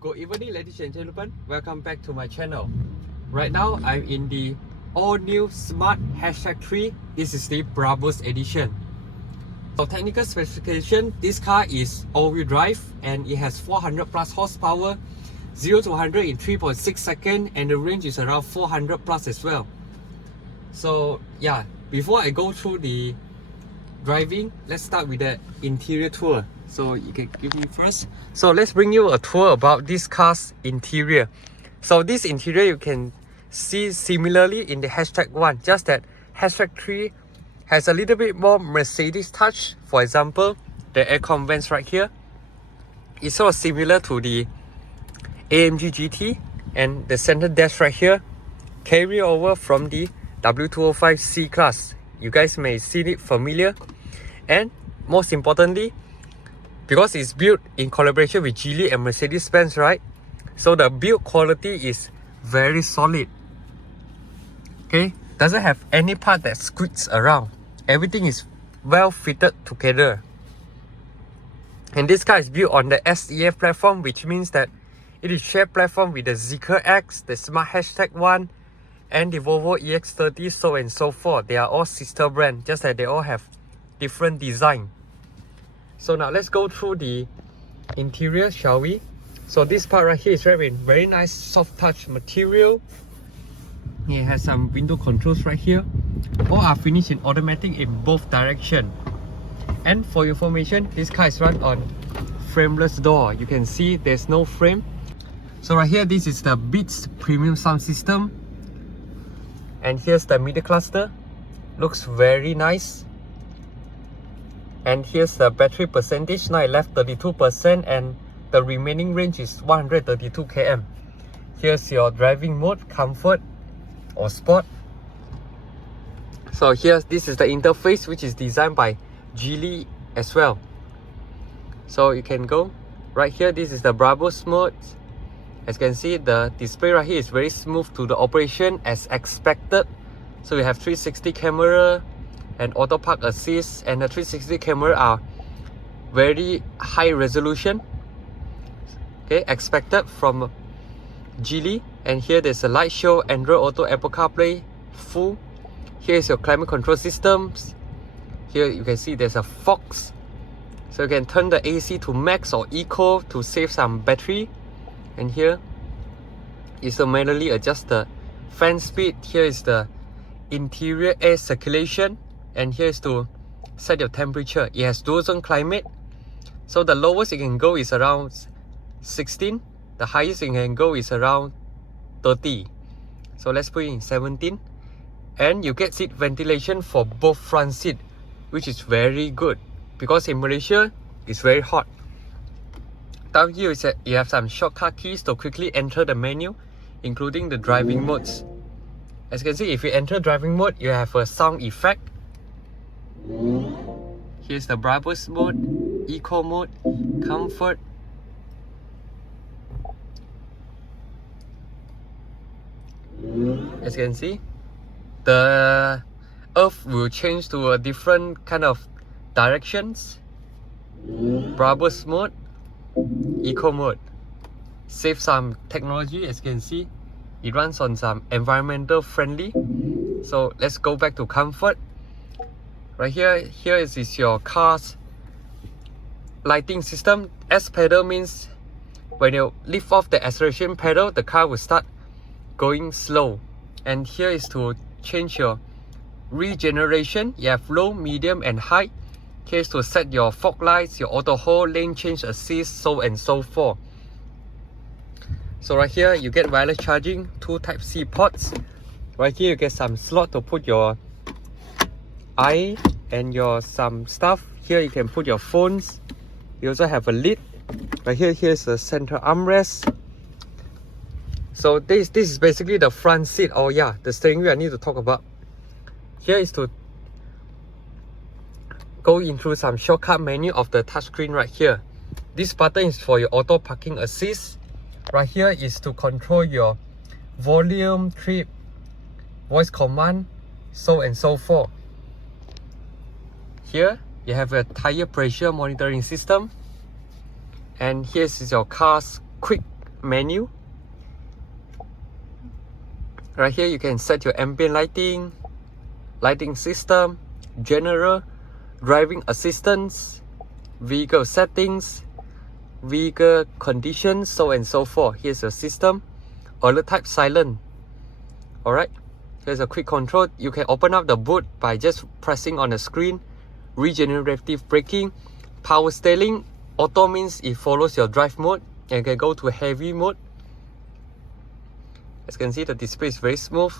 Good evening, ladies and gentlemen. Welcome back to my channel. Right now, I'm in the all-new Smart #3. This is the Brabus edition. So technical specification, this car is all-wheel drive and it has 400 plus horsepower, 0 to 100 in 3.6 seconds, and the range is around 400 plus as well. So yeah, before I go through the driving, let's start with the interior tour. So you can give me first. So let's bring you a tour about this car's interior. So this interior you can see similarly in the #1, just that #3 has a little bit more Mercedes touch. For example, the aircon vents right here is sort of similar to the AMG GT, and the center dash right here carry over from the W205 C class. You guys may see it familiar, and most importantly, because it's built in collaboration with Geely and Mercedes-Benz, right? So the build quality is very solid. Okay, doesn't have any part that squeaks around. Everything is well fitted together. And this car is built on the SEF platform, which means that it is shared platform with the Zeekr X, the Smart #1, and the Volvo EX30, so and so forth. They are all sister brands, just that they all have different design. So now let's go through the interior, shall we? So this part right here is wrapped in very nice soft touch material. It has some window controls right here. All are finished in automatic in both directions. And for your information, this car is run on frameless door. You can see there's no frame. So right here, this is the Beats premium sound system. And here's the media cluster. Looks very nice. And here's the battery percentage. Now it left 32% and the remaining range is 132 km. Here's your driving mode, comfort or sport. So this is the interface, which is designed by Geely as well. So you can go right here. This is the Brabus mode. As you can see, the display right here is very smooth to the operation as expected. So you have 360 camera and auto park assist, and the 360 camera are very high resolution. Okay, expected from Geely. And here there's a light show, Android Auto, Apple CarPlay full. Here is your climate control systems. Here you can see there's a Fox, so you can turn the AC to max or eco to save some battery. And here is the manually adjust the fan speed. Here is the interior air circulation, and here is to set your temperature. It has dual zone climate, so the lowest you can go is around 16, the highest you can go is around 30. So let's put it in 17. And you get seat ventilation for both front seat, which is very good because in Malaysia it's very hot. Down here is you have some shortcut keys to quickly enter the menu, including the driving modes. As you can see, if you enter driving mode, you have a sound effect. Here's the Brabus mode, Eco mode, Comfort. As you can see, the earth will change to a different kind of directions. Brabus mode, Eco mode. Save some technology. As you can see, it runs on some environmental friendly. So let's go back to comfort. Right here is your car's lighting system. S pedal means when you lift off the acceleration pedal, the car will start going slow. And here is to change your regeneration. You have low, medium and high. Here's to set your fog lights, your auto hold, lane change assist, so and so forth. So right here you get wireless charging, 2 Type-C ports. Right here you get some slot to put your eye and your some stuff. Here you can put your phones. You also have a lid. Right here's the center armrest. So this is basically the front seat. Oh yeah, the steering wheel I need to talk about. Here is to go into some shortcut menu of the touchscreen right here. This button is for your auto parking assist. Right here is to control your volume, trip, voice command, so and so forth. Here you have a tire pressure monitoring system. And here is your car's quick menu. Right here you can set your ambient lighting, lighting system, general, driving assistance, vehicle settings, vehicle conditions, so and so forth. Here's your system. Alert type silent. Alright, here's a quick control. You can open up the boot by just pressing on the screen. Regenerative braking, power steering. Auto means it follows your drive mode, and you can go to heavy mode. As you can see, the display is very smooth,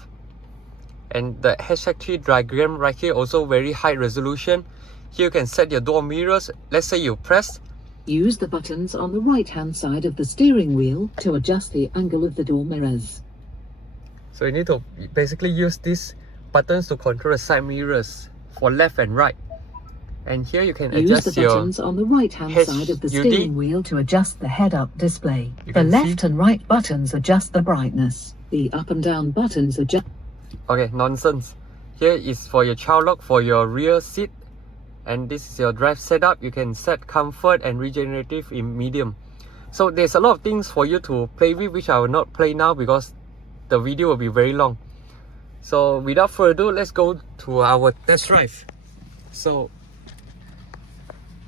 and the hashtag tree diagram right here also very high resolution. Here you can set your door mirrors. Let's say you press. Use the buttons on the right hand side of the steering wheel to adjust the angle of the door mirrors. So you need to basically use these buttons to control the side mirrors for left and right. And here you can adjust Use the buttons on the right hand side of the steering wheel to adjust the head-up display. The left and right buttons adjust the brightness. The up and down buttons adjust... Okay, nonsense. Here is for your child lock for your rear seat. And this is your drive setup. You can set comfort and regenerative in medium. So there's a lot of things for you to play with, which I will not play now because the video will be very long. So without further ado, let's go to our test drive. So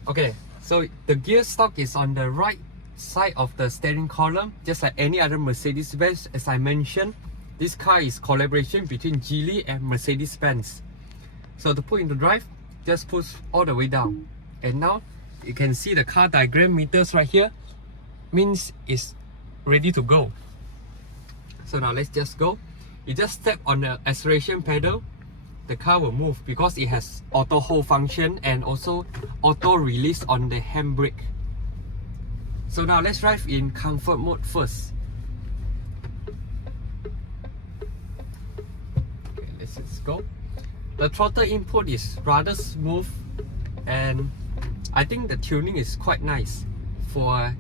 okay, so the gear stock is on the right side of the steering column, just like any other Mercedes-Benz. As I mentioned, this car is collaboration between Geely and Mercedes-Benz. So to put into drive, just push all the way down, and now you can see the car diagram meters right here, means it's ready to go. So now let's just go. You just step on the acceleration pedal, the car will move because it has auto hold function and also auto release on the handbrake. So now let's drive in comfort mode first. Okay, let's just go. The throttle input is rather smooth, and I think the tuning is quite nice for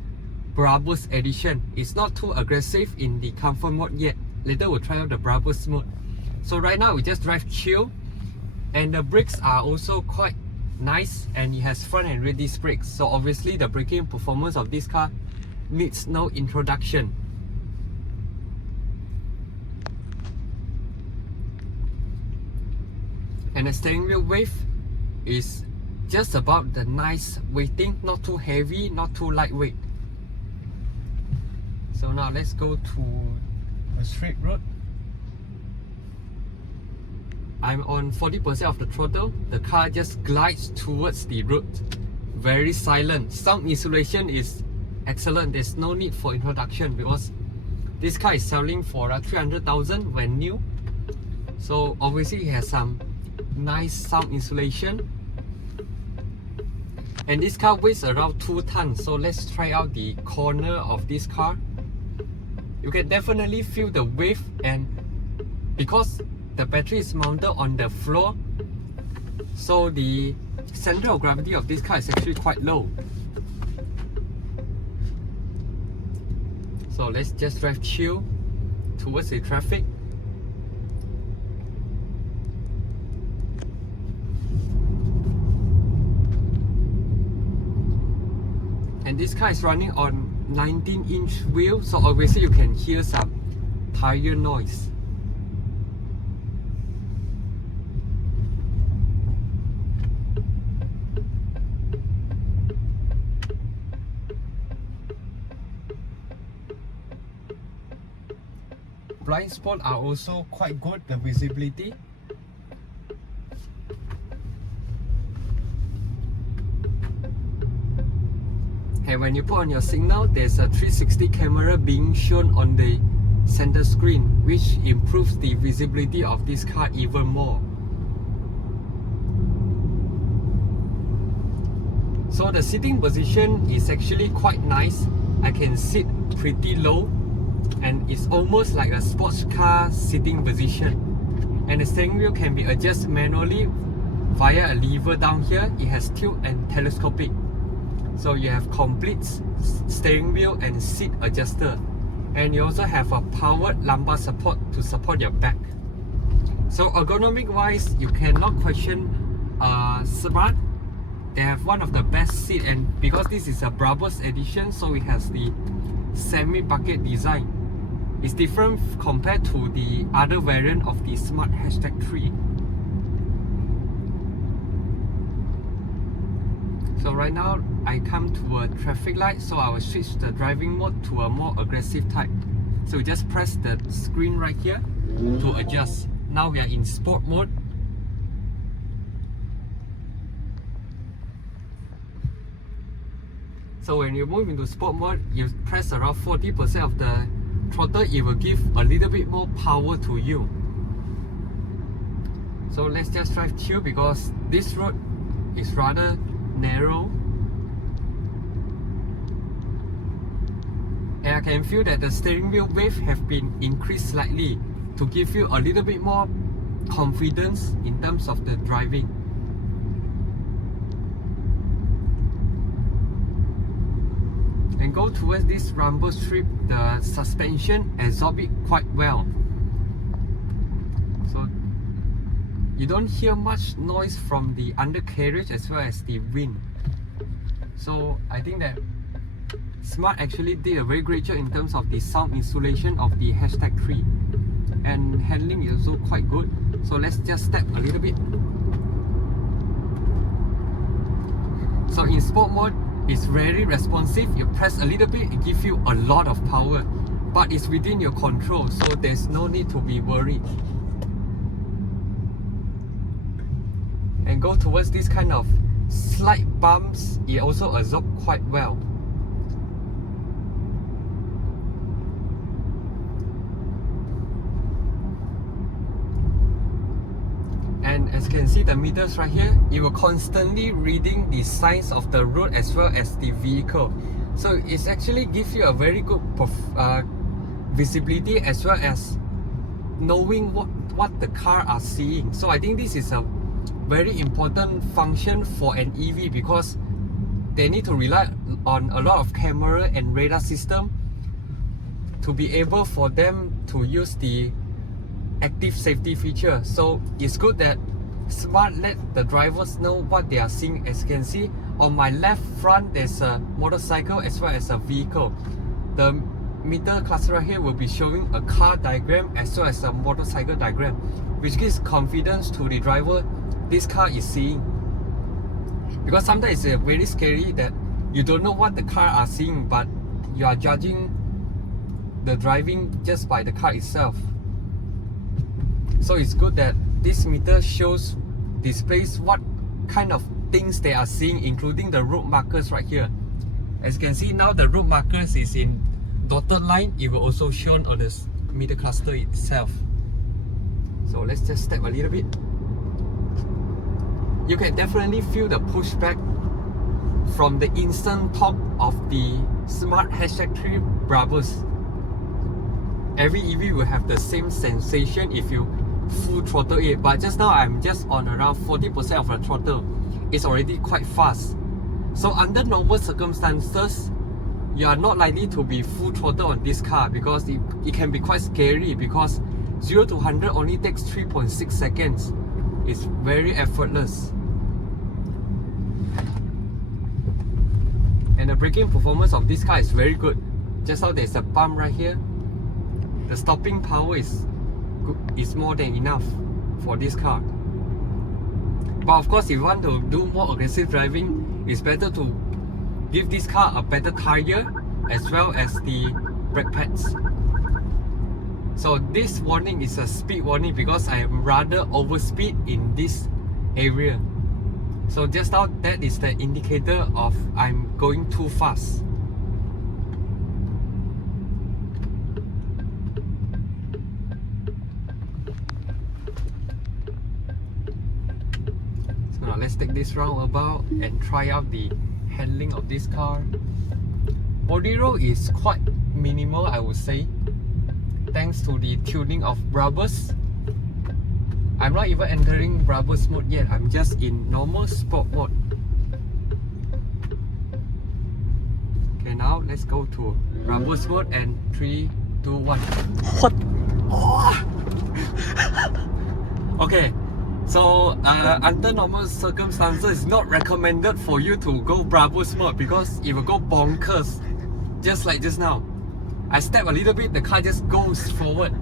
Brabus edition. It's not too aggressive in the comfort mode yet. Later we'll try out the Brabus mode. So right now we just drive chill, and the brakes are also quite nice, and it has front and rear disc brakes. So obviously the braking performance of this car needs no introduction. And the steering wheel weight is just about the nice weighting, not too heavy, not too lightweight. So now let's go to a straight road. I'm on 40% of the throttle. The car just glides towards the road. Very silent. Sound insulation is excellent. There's no need for introduction because this car is selling for 300,000 when new. So obviously it has some nice sound insulation. And this car weighs around 2 tons. So let's try out the corner of this car. You can definitely feel the weight, and because the battery is mounted on the floor, so the center of gravity of this car is actually quite low. So let's just drive chill towards the traffic. And this car is running on 19-inch wheel, so obviously you can hear some tire noise. Blind spot are also quite good, the visibility. And when you put on your signal, there's a 360 camera being shown on the center screen, which improves the visibility of this car even more. So the sitting position is actually quite nice. I can sit pretty low, and it's almost like a sports car sitting position. And the steering wheel can be adjusted manually via a lever down here. It has tilt and telescopic. So you have complete steering wheel and seat adjuster, and you also have a powered lumbar support to support your back. So ergonomic wise, you cannot question Smart. They have one of the best seat, and because this is a Brabus edition, so it has the semi-bucket design. It's different compared to the other variant of the Smart #3. So right now I come to a traffic light, so I will switch the driving mode to a more aggressive type. So you just press the screen right here to adjust. Now we are in sport mode. So when you move into sport mode, you press around 40% of the throttle, it will give a little bit more power to you. So let's just drive chill because this road is rather narrow. And I can feel that the steering wheel weight have been increased slightly to give you a little bit more confidence in terms of the driving. And go towards this rumble strip, the suspension absorbs it quite well. So you don't hear much noise from the undercarriage as well as the wind. So I think that Smart actually did a very great job in terms of the sound insulation of the #3, and handling is also quite good. So let's just step a little bit. So in sport mode, it's very responsive. You press a little bit, it gives you a lot of power, but it's within your control, so there's no need to be worried. And go towards this kind of slight bumps, it also absorbs quite well. And as you can see, the meters right here, it will constantly reading the signs of the road as well as the vehicle. So it's actually gives you a very good visibility as well as knowing what the car are seeing. So I think this is a very important function for an EV because they need to rely on a lot of camera and radar system to be able for them to use the active safety feature. So it's good that Smart let the drivers know what they are seeing. As you can see, on my left front there's a motorcycle as well as a vehicle. The meter cluster right here will be showing a car diagram as well as a motorcycle diagram, which gives confidence to the driver this car is seeing. Because sometimes it's very scary that you don't know what the car are seeing, but you are judging the driving just by the car itself. So it's good that this meter displays what kind of things they are seeing, including the road markers right here. As you can see now, the road markers is in dotted line. It will also show on the meter cluster itself. So let's just step a little bit. You can definitely feel the pushback from the instant torque of the Smart #3 Brabus. Every EV will have the same sensation if you full throttle it, but just now I'm just on around 40% of the throttle. It's already quite fast. So under normal circumstances, you are not likely to be full throttle on this car because it can be quite scary, because 0 to 100 only takes 3.6 seconds. It's very effortless. And the braking performance of this car is very good. Just now there's a bump right here. The stopping power is more than enough for this car. But of course, if you want to do more aggressive driving, it's better to give this car a better tire as well as the brake pads. So this warning is a speed warning because I am rather overspeed in this area. So just now, that is the indicator of I'm going too fast. So now let's take this roundabout and try out the handling of this car. Body roll is quite minimal, I would say, thanks to the tuning of Brabus. I'm not even entering Brabus mode yet, I'm just in normal sport mode. Okay, now let's go to Brabus mode and 3, 2, 1. What? Oh. Okay, so under normal circumstances, it's not recommended for you to go Brabus mode because it will go bonkers, just like just now. I step a little bit, the car just goes forward.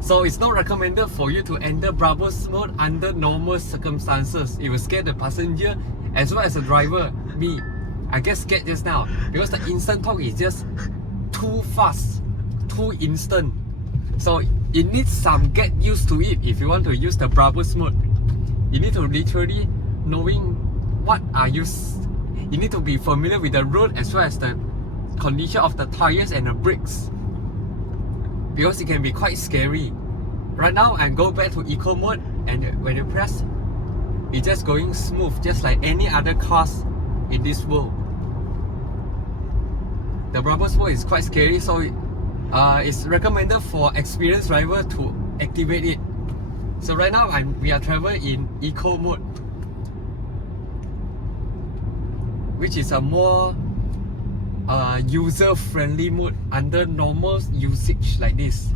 So it's not recommended for you to enter Brabus mode under normal circumstances. It will scare the passenger as well as the driver, me. I get scared just now because the instant torque is just too fast, too instant. So it needs some get used to it if you want to use the Brabus mode. You need to literally knowing what are you need to be familiar with the road as well as the condition of the tires and the brakes, because it can be quite scary. Right now I go back to eco mode, and when you press, it's just going smooth, just like any other cars in this world. The Brabus mode is quite scary, so it's recommended for experienced driver to activate it. So right now we are traveling in eco mode, which is a more user-friendly mode under normal usage like this.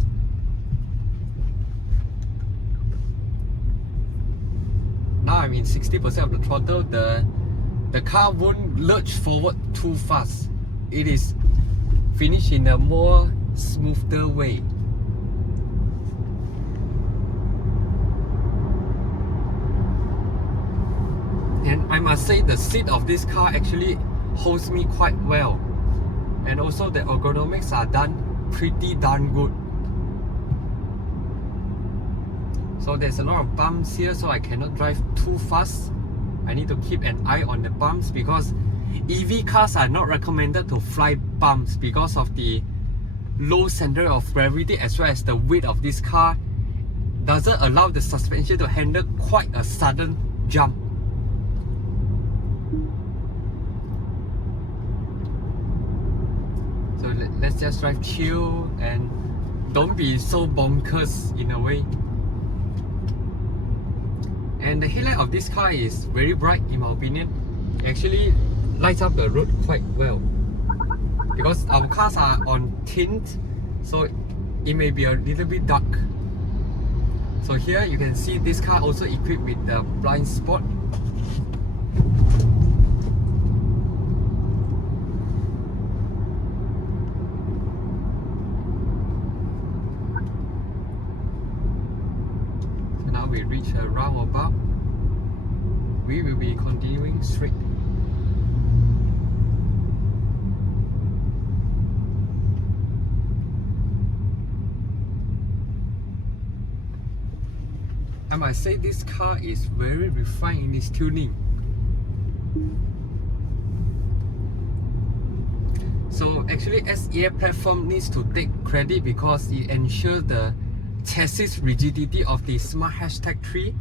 Now I'm in 60% of the throttle. The car won't lurch forward too fast. It is finished in a more smoother way. And I must say the seat of this car actually holds me quite well, and also the ergonomics are done pretty darn good. So there's a lot of bumps here, so I cannot drive too fast. I need to keep an eye on the bumps because EV cars are not recommended to fly bumps because of the low center of gravity as well as the weight of this car doesn't allow the suspension to handle quite a sudden jump. So let's just drive chill and don't be so bonkers in a way. And the headlight of this car is very bright in my opinion. It actually lights up the road quite well. Because our cars are on tint, so it may be a little bit dark. So here you can see this car also equipped with the blind spot. Now we reach a roundabout. We will be continuing straight. I must say this car is very refined in its tuning. So actually SEA platform needs to take credit because it ensures the chassis rigidity of the Smart #3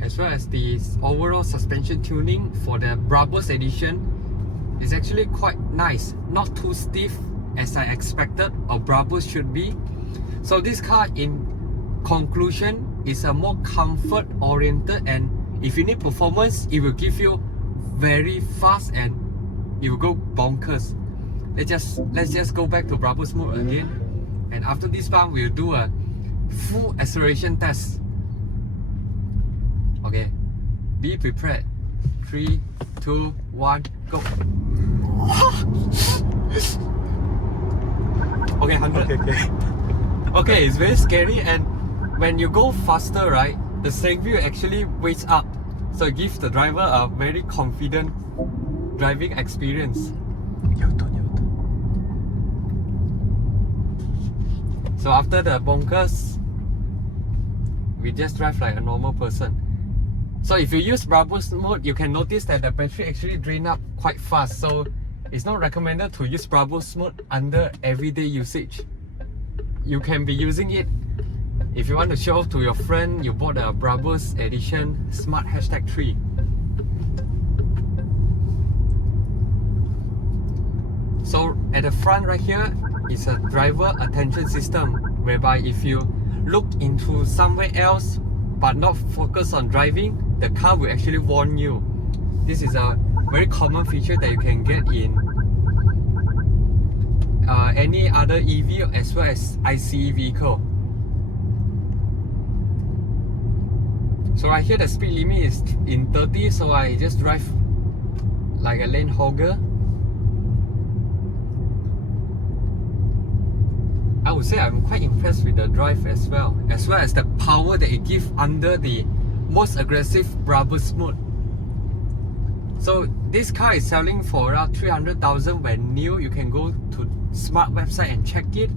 as well as the overall suspension tuning for the Brabus edition is actually quite nice, not too stiff as I expected or Brabus should be. So this car in conclusion is a more comfort oriented, and if you need performance it will give you very fast and it will go bonkers. Let's just go back to Brabus mode again. And after this one, we'll do a full acceleration test. Okay, be prepared. 3, 2, 1, go. Okay, 100. Okay. Okay, it's very scary, and when you go faster, right, the steering wheel actually weights up. So it gives the driver a very confident driving experience. So after the bonkers, we just drive like a normal person. So if you use Brabus mode, you can notice that the battery actually drains up quite fast. So it's not recommended to use Brabus mode under everyday usage. You can be using it if you want to show off to your friend you bought a Brabus edition Smart #3. So at the front right here is a driver attention system, whereby if you look into somewhere else but not focus on driving, the car will actually warn you. This is a very common feature that you can get in any other EV as well as ICE vehicle. So right here the speed limit is in 30, so I just drive like a lane hogger. would say I'm quite impressed with the drive as well as the power that it gives under the most aggressive Brabus mode. So this car is selling for around 300,000 when new. You can go to Smart website and check it,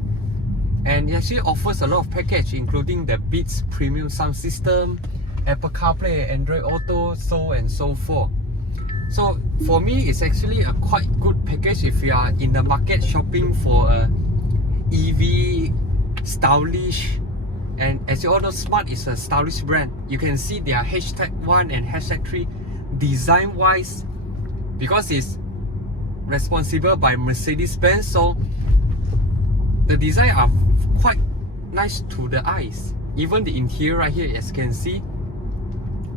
and it actually offers a lot of package including the Beats premium sound system, Apple CarPlay, Android Auto, so and so forth. So for me, it's actually a quite good package if you are in the market shopping for a EV stylish. And as you all know, Smart is a stylish brand. You can see their #1 and #3 design wise, because it's responsible by Mercedes-Benz, so the design are quite nice to the eyes. Even the interior right here, as you can see,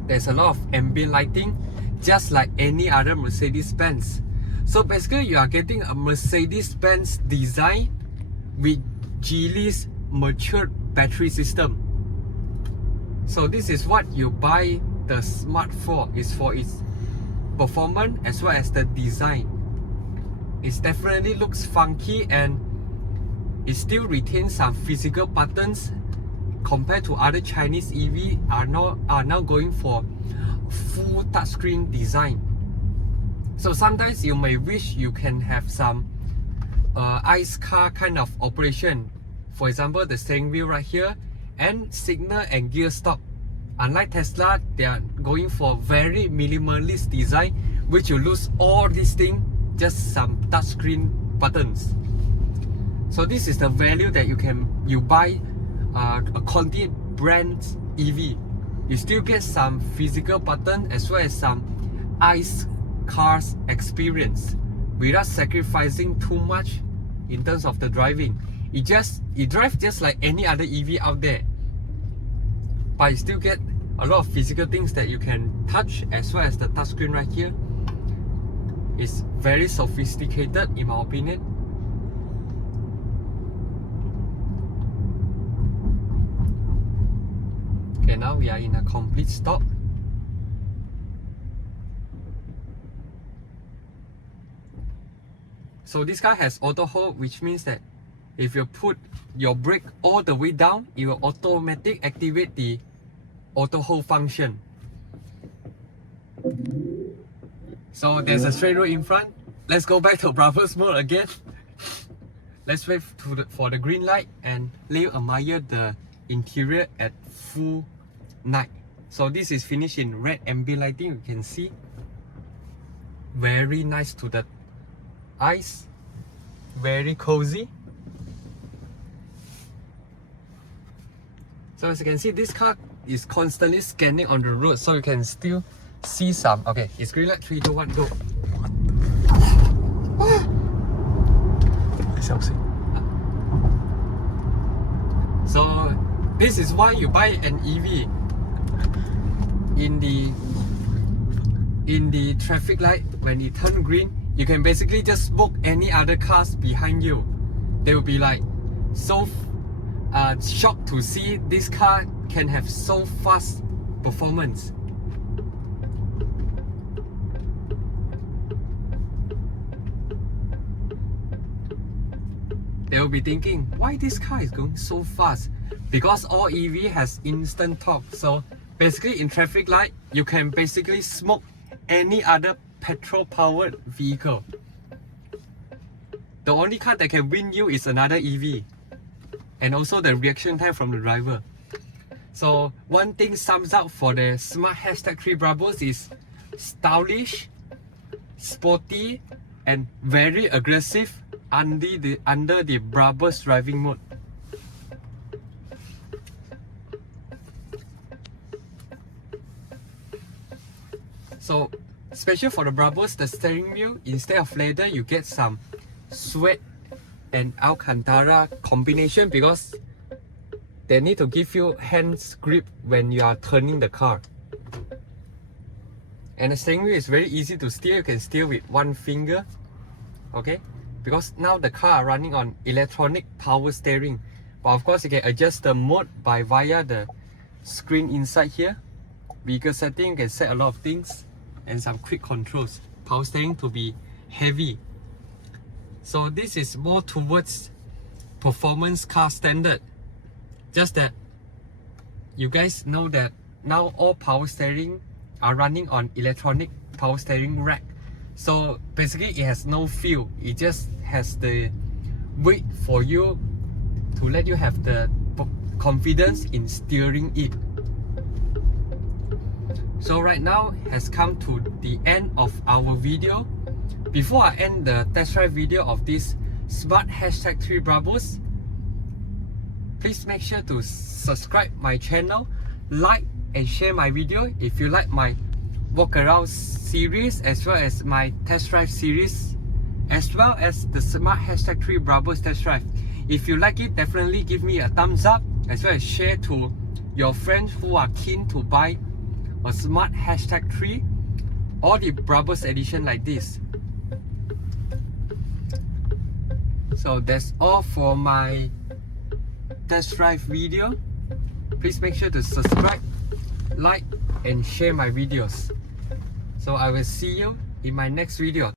there's a lot of ambient lighting, just like any other Mercedes-Benz. So basically, you are getting a Mercedes-Benz design with Geely's matured battery system. So this is what you buy the Smart for, is for its performance as well as the design. It definitely looks funky, and it still retains some physical buttons compared to other Chinese EV are now going for full touchscreen design. So sometimes you may wish you can have some ICE car kind of operation. For example, the steering wheel right here and signal and gear stop. Unlike Tesla, they are going for very minimalist design, which you lose all these things, just some touchscreen buttons. So this is the value that you buy a Conti brand EV. You still get some physical button as well as some ICE cars experience without sacrificing too much in terms of the driving. It drives just like any other EV out there, but you still get a lot of physical things that you can touch, as well as the touchscreen right here. It's very sophisticated in my opinion. Okay, now we are in a complete stop. So this car has auto hold, which means that if you put your brake all the way down, it will automatically activate the auto hold function. So there's a straight road in front. Let's go back to Brabus mode again. Let's wait for the green light and let you admire the interior at full night. So this is finished in red ambient lighting. You can see very nice to the eyes, very cozy. So as you can see, this car is constantly scanning on the road, so you can still see some. Okay, it's green light, 3, 2, 1, go. So this is why you buy an EV. In the traffic light, when it turns green, you can basically just smoke any other cars behind you. They will be like so shocked to see this car can have so fast performance. They will be thinking, why this car is going so fast? Because all EV has instant torque. So basically in traffic light, you can basically smoke any other petrol powered vehicle. The only car that can win you is another EV, and also the reaction time from the driver. So one thing sums up for the Smart #3 Brabus is stylish, sporty, and very aggressive under the Brabus driving mode. So special for the Brabus, the steering wheel, instead of leather, you get some suede and Alcantara combination, because they need to give you hands grip when you are turning the car. And the steering wheel is very easy to steer. You can steer with one finger, okay? Because now the car are running on electronic power steering. But of course, you can adjust the mode via the screen inside here. Vehicle setting, you can set a lot of things and some quick controls. Power steering to be heavy. So this is more towards performance car standard. Just that you guys know that now all power steering are running on electronic power steering rack. So basically it has no feel, it just has the weight for you to let you have the confidence in steering it. So right now has come to the end of our video. Before I end the test drive video of this Smart #3 Brabus, please make sure to subscribe my channel, like and share my video if you like my walk around series as well as my test drive series, as well as the Smart #3 Brabus test drive. If you like it, definitely give me a thumbs up as well as share to your friends who are keen to buy a Smart #3 or the Brabus edition like this. So that's all for my test drive video. Please make sure to subscribe, like and share my videos. So I will see you in my next video.